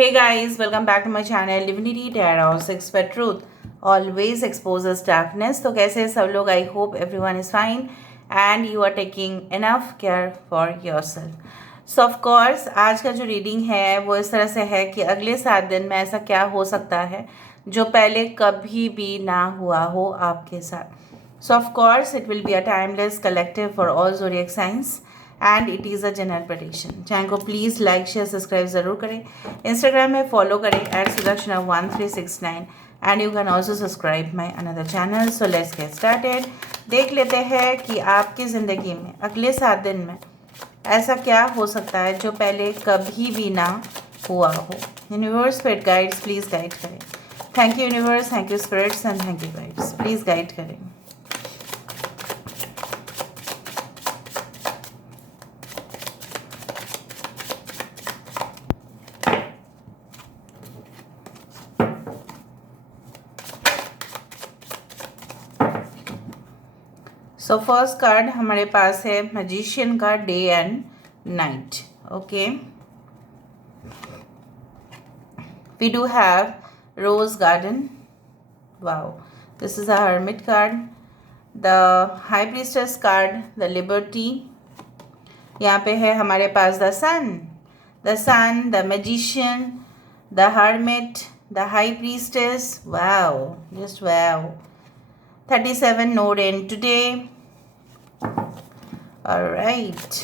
Hey guys, welcome back to my channel Divinity Tarot 6 for Truth always exposes darkness. तो कैसे हैं सब लोग? I hope everyone is fine and you are taking enough care for yourself. So of course आज का जो reading है वो इस तरह से है कि अगले 7 दिन में ऐसा क्या हो सकता है जो पहले कभी भी ना हुआ हो आपके साथ. So of course it will be a timeless collective for all zodiac signs. And it is a general prediction. Channel को प्लीज़ लाइक शेयर सब्सक्राइब ज़रूर करें. इंस्टाग्राम में फॉलो करें @Sudakshana1369 and you can also subscribe my another channel. So let's get started. देख लेते हैं कि आपकी ज़िंदगी में अगले 7 दिन में ऐसा क्या हो सकता है जो पहले कभी भी ना हुआ हो. Universe spirit guides please guide करें. Thank you universe, thank you spirits and thank you guides. Please guide करें. सो फर्स्ट कार्ड हमारे पास है मैजिशियन का day and night. Okay, we do have rose garden. Wow, this is a hermit card. The high priestess card, the liberty. यहाँ पे है हमारे पास the sun, the magician, the hermit, the high priestess. Wow, just wow. 37 no rain today. All right.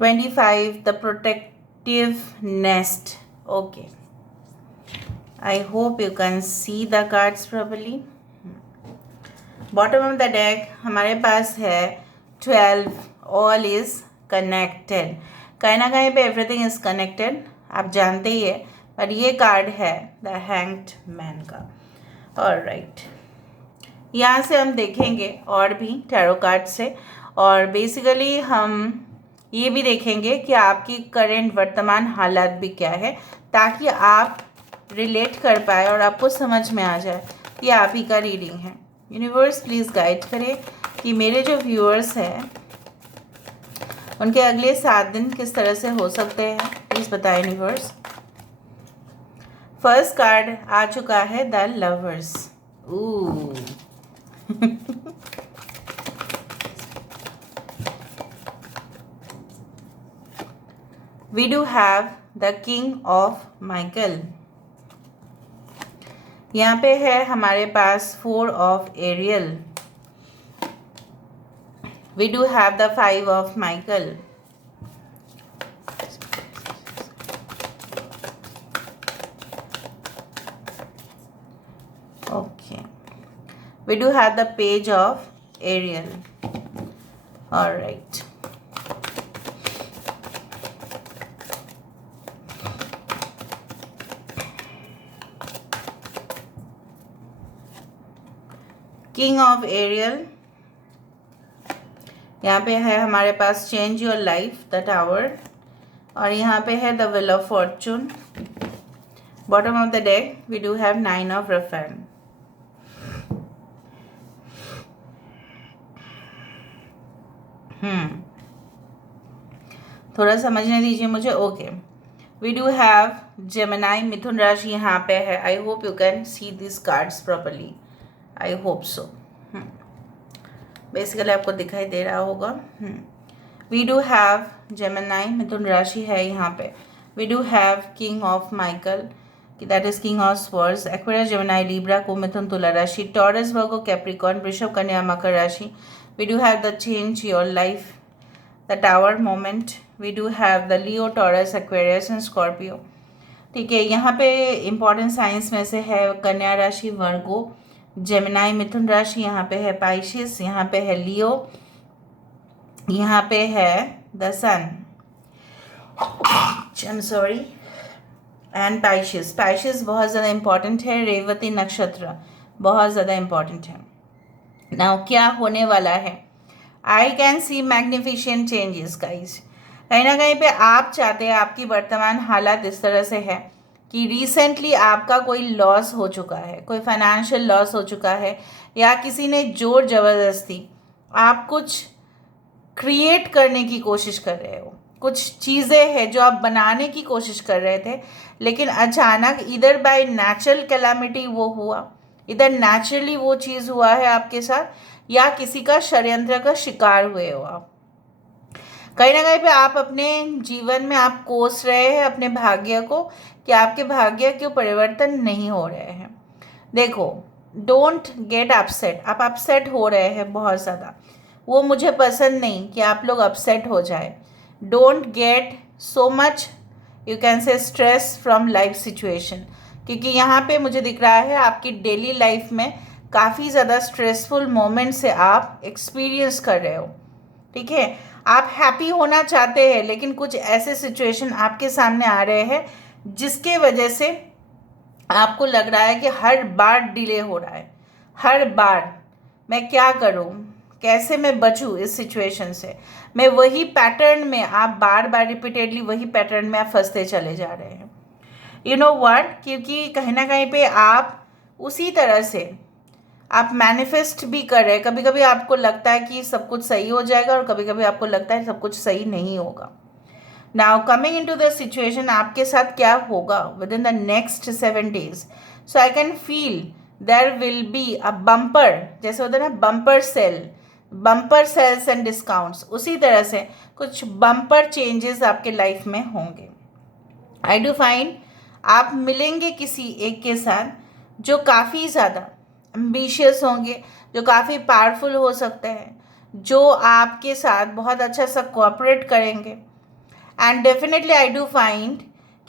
$25 the protective nest. Okay, I hope you can see the cards properly. Bottom of the deck हमारे पास है 12 all is connected. कहीं ना कहीं पे everything is connected, आप जानते ही है. पर ये कार्ड है द हैंग्ड मैन का. ऑलराइट, यहाँ से हम देखेंगे और भी टैरो कार्ड से, और बेसिकली हम ये भी देखेंगे कि आपकी करेंट वर्तमान हालात भी क्या है, ताकि आप रिलेट कर पाए और आपको समझ में आ जाए कि आप ही का रीडिंग है. यूनिवर्स प्लीज़ गाइड करें कि मेरे जो व्यूअर्स हैं उनके अगले 7 दिन किस तरह से हो सकते हैं. प्लीज़ बताएं यूनिवर्स. फर्स्ट कार्ड आ चुका है the lovers. We do have the king of Michael. यहाँ पे है हमारे पास 4 of aerial. We do have the 5 of Michael. Okay. We do have the page of Ariel. All right. King of Ariel. यहाँ पे है हमारे पास change your life the tower, और यहाँ पे है the wheel of fortune. Bottom of the deck we do have 9 of Raphael. थोड़ा समझने दीजिए मुझे. Okay, we do have Gemini, मिथुन राशि यहाँ पे है. I hope you can see this cards properly. I hope so. Basically आपको दिखाई दे रहा होगा. वी डू हैव जेमिनाई, मिथुन राशि है यहाँ पे. We do have king of Michael, that is king of swords. Aquarius, Gemini, Libra को मिथुन तुला राशि. टॉरस, वर्गो, कैप्रिकॉर्न, वृषभ, कन्या, मकर राशि. We do have the change your life the tower moment. We do have the Leo, Taurus, Aquarius and Scorpio. ठीक है, यहाँ पे इंपॉर्टेंट साइंस में से है कन्या राशि, वर्गो, जेमिनाई, मिथुन राशि. यहाँ पे है पाइशिस, यहाँ पे है लियो, यहाँ पे है the sun, I am sorry, and Pisces. Pisces बहुत ज़्यादा इम्पॉर्टेंट है. रेवती नक्षत्र बहुत ज़्यादा इम्पॉर्टेंट है. नाउ क्या होने वाला है? I can see magnificent changes guys. कहीं ना कहीं पे आप चाहते हैं, आपकी वर्तमान हालात इस तरह से है कि रिसेंटली आपका कोई लॉस हो चुका है, कोई फाइनेंशियल लॉस हो चुका है, या किसी ने जोर ज़बरदस्ती आप कुछ क्रिएट करने की कोशिश कर रहे हो, कुछ चीज़ें हैं जो आप बनाने की कोशिश कर रहे थे, लेकिन अचानक इधर बाय नेचुरल कैलामिटी वो हुआ, इधर नेचुरली वो चीज़ हुआ है आपके साथ, या किसी का षड्यंत्र का शिकार हुए हो आप। कहीं ना कहीं पे आप अपने जीवन में आप कोस रहे हैं अपने भाग्य को कि आपके भाग्य क्यों परिवर्तन नहीं हो रहे हैं। देखो, डोंट गेट अपसेट। आप अपसेट हो रहे हैं बहुत ज़्यादा, वो मुझे पसंद नहीं कि आप लोग अपसेट हो जाए। Don't get so much, you can say, stress from life situation, क्योंकि यहाँ पे मुझे दिख रहा है आपकी डेली लाइफ में काफ़ी ज़्यादा स्ट्रेसफुल मोमेंट से आप एक्सपीरियंस कर रहे हो। ठीक है, आप हैप्पी होना चाहते हैं, लेकिन कुछ ऐसे सिचुएशन आपके सामने आ रहे हैं जिसके वजह से आपको लग रहा है कि हर बार डिले हो रहा है, हर बार मैं क्या करूं, कैसे मैं बचूं इस सिचुएशन से। मैं वही पैटर्न में, आप बार बार रिपीटेडली वही पैटर्न में आप फंसते चले जा रहे हैं। यू नो व्हाट, क्योंकि कहीं ना कहीं पे आप उसी तरह से आप मैनिफेस्ट भी कर रहे हैं। कभी कभी आपको लगता है कि सब कुछ सही हो जाएगा और कभी कभी आपको लगता है सब कुछ सही नहीं होगा। Now coming into the situation, आपके साथ क्या होगा with in the next 7 days। So I can feel there will be a bumper, जैसे होता है ना bumper sale, bumper sales and discounts, उसी तरह से कुछ बम्पर चेंजेस आपके लाइफ में होंगे। आई डू फाइंड आप मिलेंगे किसी एक के साथ जो काफ़ी ज़्यादा एम्बिशियस होंगे, जो काफ़ी पावरफुल हो सकते हैं, जो आपके साथ बहुत अच्छा सा कोऑपरेट करेंगे। And definitely I do find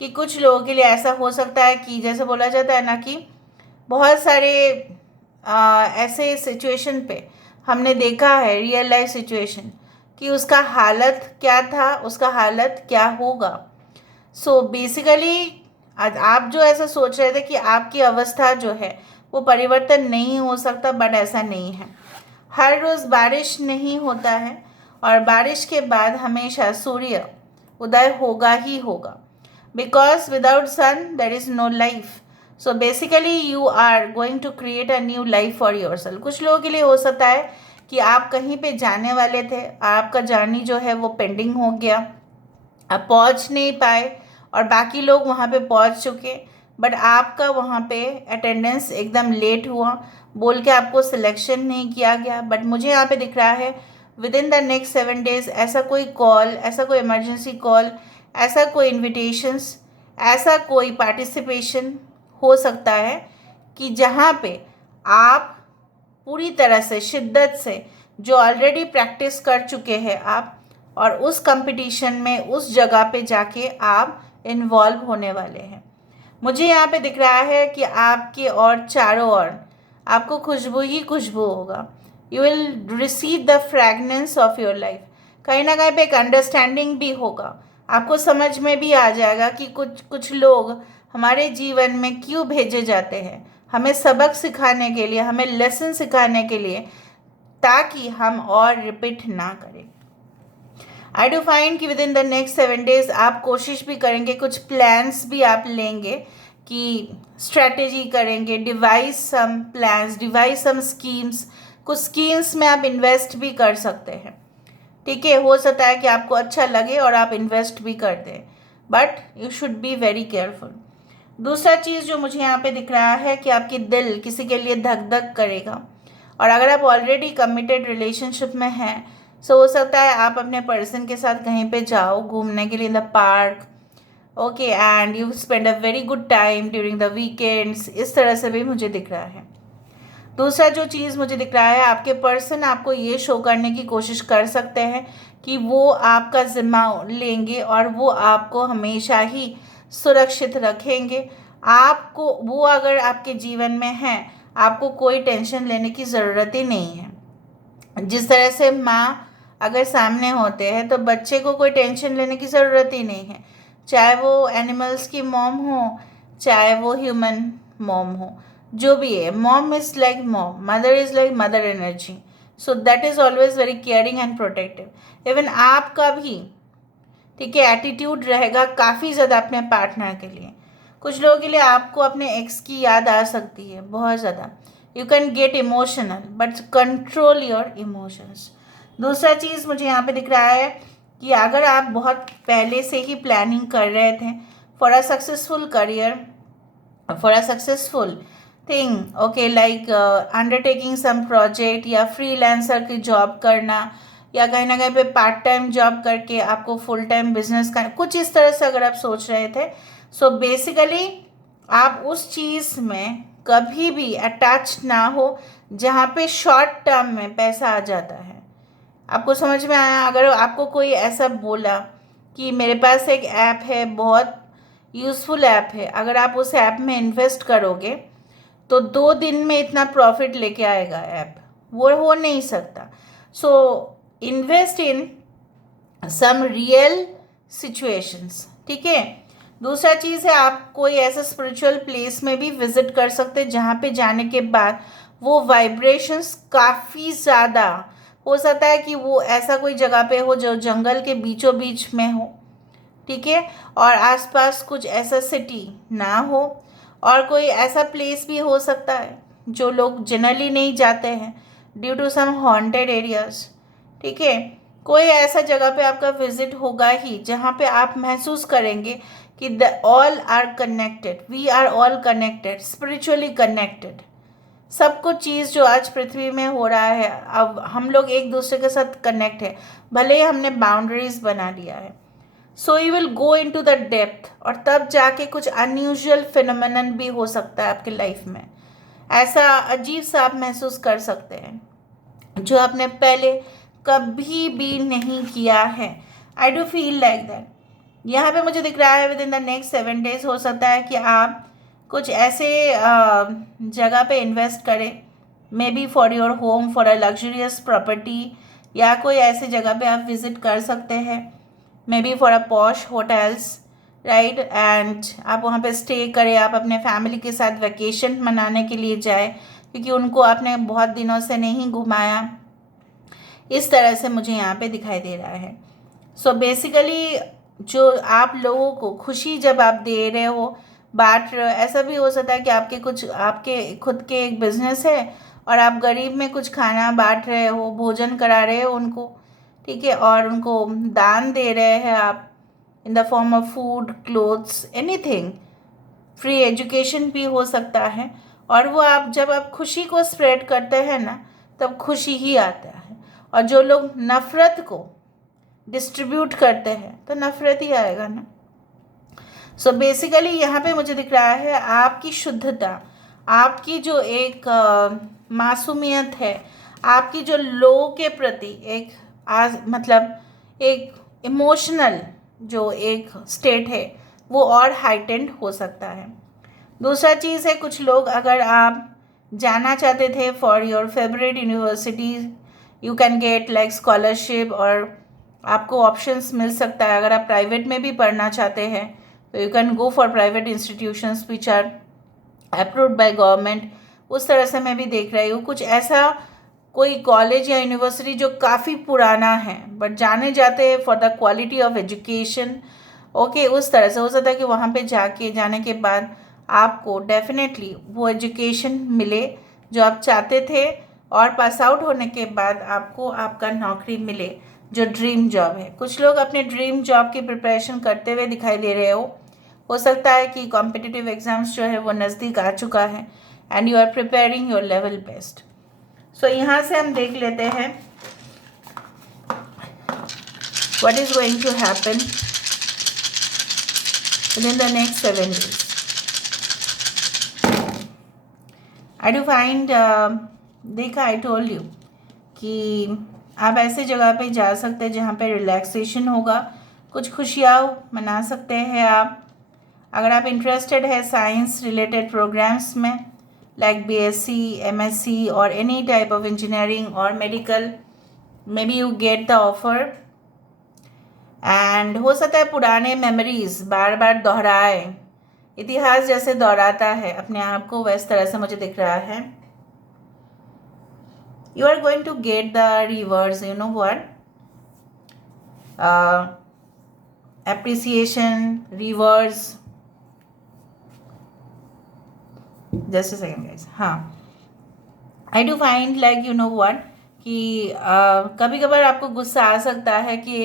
कि कुछ लोगों के लिए ऐसा हो सकता है कि जैसे बोला जाता है ना कि बहुत सारे ऐसे सिचुएशन पे हमने देखा है, रियल लाइफ सिचुएशन, कि उसका हालत क्या था, उसका हालत क्या होगा। सो बेसिकली आप जो ऐसा सोच रहे थे कि आपकी अवस्था जो है वो परिवर्तन नहीं हो सकता, बट ऐसा नहीं है। हर रोज़ बारिश नहीं होता है, और बारिश के बाद हमेशा सूर्य उदय होगा ही होगा, because without sun there is no life. So basically you are going to create a new life for yourself. कुछ लोगों के लिए हो सकता है कि आप कहीं पे जाने वाले थे, आपका जर्नी जो है वो पेंडिंग हो गया, आप पहुंच नहीं पाए, और बाकी लोग वहाँ पे पहुंच चुके, बट आपका वहाँ पे अटेंडेंस एकदम लेट हुआ, बोल के आपको सिलेक्शन नहीं किया गया। बट मुझे यहाँ पे दिख रहा है with in the next 7 days ऐसा कोई कॉल, ऐसा कोई इमरजेंसी कॉल, ऐसा कोई इन्विटेशंस, ऐसा कोई पार्टिसिपेशन हो सकता है कि जहाँ पे आप पूरी तरह से शिद्दत से, जो ऑलरेडी प्रैक्टिस कर चुके हैं आप, और उस कंपटीशन में उस जगह पे जाके आप इन्वॉल्व होने वाले हैं। मुझे यहाँ पे दिख रहा है कि आपके और चारों ओर आपको खुशबू ही खुशबू होगा। You will receive the fragrance of your life. कहीं ना कहीं पे एक अंडरस्टैंडिंग भी होगा, आपको समझ में भी आ जाएगा कि कुछ कुछ लोग हमारे जीवन में क्यों भेजे जाते हैं, हमें सबक सिखाने के लिए, हमें लेसन सिखाने के लिए, ताकि हम और रिपीट ना करें। आई डू फाइंड कि with in the next 7 days आप कोशिश भी करेंगे, कुछ प्लान्स भी आप लेंगे, कि स्ट्रैटेजी करेंगे, devise some plans, devise some schemes. कुछ स्कीम्स में आप इन्वेस्ट भी कर सकते हैं। ठीक है, हो सकता है कि आपको अच्छा लगे और आप इन्वेस्ट भी कर दें, but you should be very careful. दूसरा चीज़ जो मुझे यहाँ पे दिख रहा है कि आपकी दिल किसी के लिए धक धक करेगा, और अगर आप ऑलरेडी कमिटेड रिलेशनशिप में हैं, सो हो सकता है आप अपने पर्सन के साथ कहीं पे जाओ घूमने के लिए, in the park, okay, and you spend a very good time during the weekends. इस तरह से भी मुझे दिख रहा है। दूसरा जो चीज़ मुझे दिख रहा है, आपके पर्सन आपको ये शो करने की कोशिश कर सकते हैं कि वो आपका ज़िम्मा लेंगे और वो आपको हमेशा ही सुरक्षित रखेंगे। आपको वो अगर आपके जीवन में हैं, आपको कोई टेंशन लेने की ज़रूरत ही नहीं है। जिस तरह से माँ अगर सामने होते हैं तो बच्चे को कोई टेंशन लेने की ज़रूरत ही नहीं है, चाहे वो एनिमल्स की मॉम हो, चाहे वो ह्यूमन मॉम हो, जो भी है। Mom is like mom, mother is like mother energy, so that is always very caring and protective. Even आपका भी, ठीक है, एटीट्यूड रहेगा काफ़ी ज़्यादा अपने पार्टनर के लिए। कुछ लोगों के लिए आपको अपने एक्स की याद आ सकती है बहुत ज़्यादा, you can get emotional but control your emotions. दूसरा चीज़ मुझे यहाँ पे दिख रहा है कि अगर आप बहुत पहले से ही प्लानिंग कर रहे थे for a successful career, for a successful thing, okay, like undertaking some project या फ्रीलांसर की जॉब करना, या कहीं ना कहीं पे पार्ट टाइम जॉब करके आपको फुल टाइम बिजनेस करना, कुछ इस तरह से अगर आप सोच रहे थे, सो बेसिकली आप उस चीज़ में कभी भी अटैच ना हो जहाँ पे शॉर्ट टर्म में पैसा आ जाता है। आपको समझ में आया? अगर आपको कोई ऐसा बोला कि मेरे पास एक ऐप है, बहुत यूज़फुल ऐप है, अगर आप उस ऐप में इन्वेस्ट करोगे तो 2 दिन में इतना प्रॉफिट लेके आएगा ऐप, वो हो नहीं सकता। So invest in some real situations, ठीक है। दूसरा चीज़ है, आप कोई ऐसा स्पिरिचुअल प्लेस में भी विजिट कर सकते हैं जहाँ पे जाने के बाद वो वाइब्रेशंस काफ़ी ज़्यादा, हो सकता है कि वो ऐसा कोई जगह पे हो जो जंगल के बीचों बीच में हो, ठीक है, और आसपास कुछ ऐसा सिटी ना हो, और कोई ऐसा प्लेस भी हो सकता है जो लोग जनरली नहीं जाते हैं due to some haunted areas, ठीक है। कोई ऐसा जगह पे आपका विजिट होगा ही जहाँ पे आप महसूस करेंगे कि the all are connected, we are all connected, spiritually connected. सब कुछ चीज़ जो आज पृथ्वी में हो रहा है, अब हम लोग एक दूसरे के साथ कनेक्ट है, भले ही हमने बाउंड्रीज बना दिया है। So you will go into the depth, और तब जाके कुछ अनयूजुअल फिनोमेनन भी हो सकता है आपके लाइफ में, ऐसा अजीब सा आप महसूस कर सकते हैं जो आपने पहले कभी भी नहीं किया है। I do feel like that. यहाँ पे मुझे दिख रहा है with in the next 7 days हो सकता है कि आप कुछ ऐसे जगह पे इन्वेस्ट करें, may be for your home, for a luxurious property, या कोई ऐसे जगह पे आप विजिट कर सकते हैं, may be for a posh hotels, right, and आप वहाँ पे स्टे करें, आप अपने फैमिली के साथ वेकेशन मनाने के लिए जाए क्योंकि उनको आपने बहुत दिनों से नहीं घुमाया। इस तरह से मुझे यहाँ पे दिखाई दे रहा है। सो बेसिकली जो आप लोगों को खुशी जब आप दे रहे हो, बांट रहे हो, ऐसा भी हो सकता है कि आपके खुद के एक बिजनेस है और आप गरीब में कुछ खाना बांट रहे हो, भोजन करा रहे हो उनको, ठीक है, और उनको दान दे रहे हैं आप in the form of food, clothes, anything. Free education भी हो सकता है। और वो आप जब आप खुशी को स्प्रेड करते हैं ना, तब खुशी ही आता है। और जो लोग नफ़रत को डिस्ट्रीब्यूट करते हैं तो नफ़रत ही आएगा ना। सो बेसिकली यहाँ पे मुझे दिख रहा है आपकी शुद्धता, आपकी जो एक मासूमियत है, आपकी जो लोगों के प्रति एक मतलब एक इमोशनल जो एक स्टेट है वो और हाइटेंड हो सकता है। दूसरा चीज़ है, कुछ लोग अगर आप जाना चाहते थे for your favourite university, you can get like scholarship, और आपको ऑप्शंस मिल सकता है। अगर आप प्राइवेट में भी पढ़ना चाहते हैं तो you can go for private institutions which are approved by government. उस तरह से मैं भी देख रही हूँ कुछ ऐसा कोई कॉलेज या यूनिवर्सिटी जो काफ़ी पुराना है बट जाने जाते हैं for the quality of education, okay, उस तरह से हो सकता है कि वहाँ पे जाने के बाद आपको डेफिनेटली वो एजुकेशन मिले जो आप चाहते थे, और पास आउट होने के बाद आपको आपका नौकरी मिले जो ड्रीम जॉब है। कुछ लोग अपने ड्रीम जॉब की प्रिपरेशन करते हुए दिखाई दे रहे हो सकता है कि कॉम्पिटिटिव एग्ज़ाम्स जो है वो नज़दीक आ चुका है and you are preparing your level best. So यहाँ से हम देख लेते हैं what is going to happen with in the next 7 days। I do find, देखा, आई टोल्ड यू कि आप ऐसे जगह पे जा सकते हैं जहाँ पे रिलैक्सेशन होगा, कुछ खुशियाँ मना सकते हैं आप। अगर आप इंटरेस्टेड है साइंस रिलेटेड प्रोग्राम्स में लाइक BSc, MSc और एनी टाइप ऑफ इंजीनियरिंग और medical, may be you get the offer. And हो सकता है पुराने मेमोरीज बार बार दोहराए, इतिहास जैसे दोहराता है अपने आप को, वैस तरह से मुझे दिख रहा है। You are going to get the rewards, you know what, appreciation, rewards, just a second guys, हाँ, आई do find like you know what कि कभी कभार आपको गुस्सा आ सकता है कि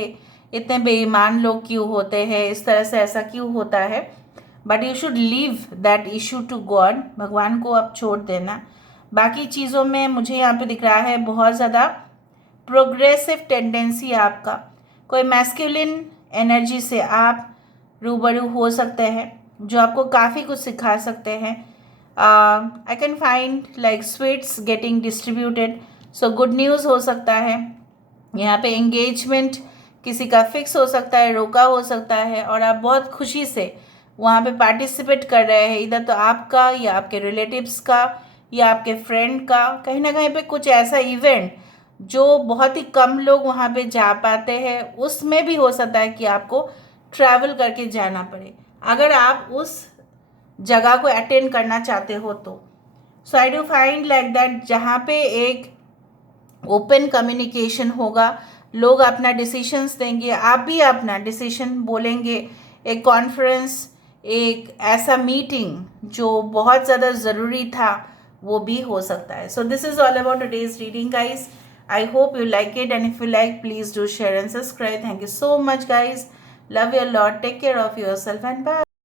इतने बेईमान लोग क्यों होते हैं, इस तरह से ऐसा क्यों होता है, but you should leave that issue to God. भगवान को आप छोड़ देना। बाकी चीज़ों में मुझे यहाँ पे दिख रहा है बहुत ज़्यादा प्रोग्रेसिव टेंडेंसी आपका। कोई मैस्कुलिन एनर्जी से आप रूबरू हो सकते हैं जो आपको काफ़ी कुछ सिखा सकते हैं। I can find like sweets getting distributed, so good news हो सकता है। यहाँ पे एंगेजमेंट किसी का फिक्स हो सकता है, रोका हो सकता है, और आप बहुत खुशी से वहाँ पे पार्टिसिपेट कर रहे हैं, इधर तो आपका या आपके रिलेटिव्स का या आपके फ्रेंड का, कहीं ना कहीं पे कुछ ऐसा इवेंट जो बहुत ही कम लोग वहाँ पे जा पाते हैं, उसमें भी हो सकता है कि आपको ट्रैवल करके जाना पड़े अगर आप उस जगह को अटेंड करना चाहते हो तो। So I do find like that जहाँ पे एक ओपन कम्युनिकेशन होगा, लोग अपना डिसीशंस देंगे, आप भी अपना डिसीजन बोलेंगे। एक कॉन्फ्रेंस, एक ऐसा मीटिंग जो बहुत ज़्यादा ज़रूरी था, वो भी हो सकता है। So this is all about today's reading guys. I hope you like it, and if you like please do share and subscribe. Thank you so much guys, love you a lot, take care of yourself and bye.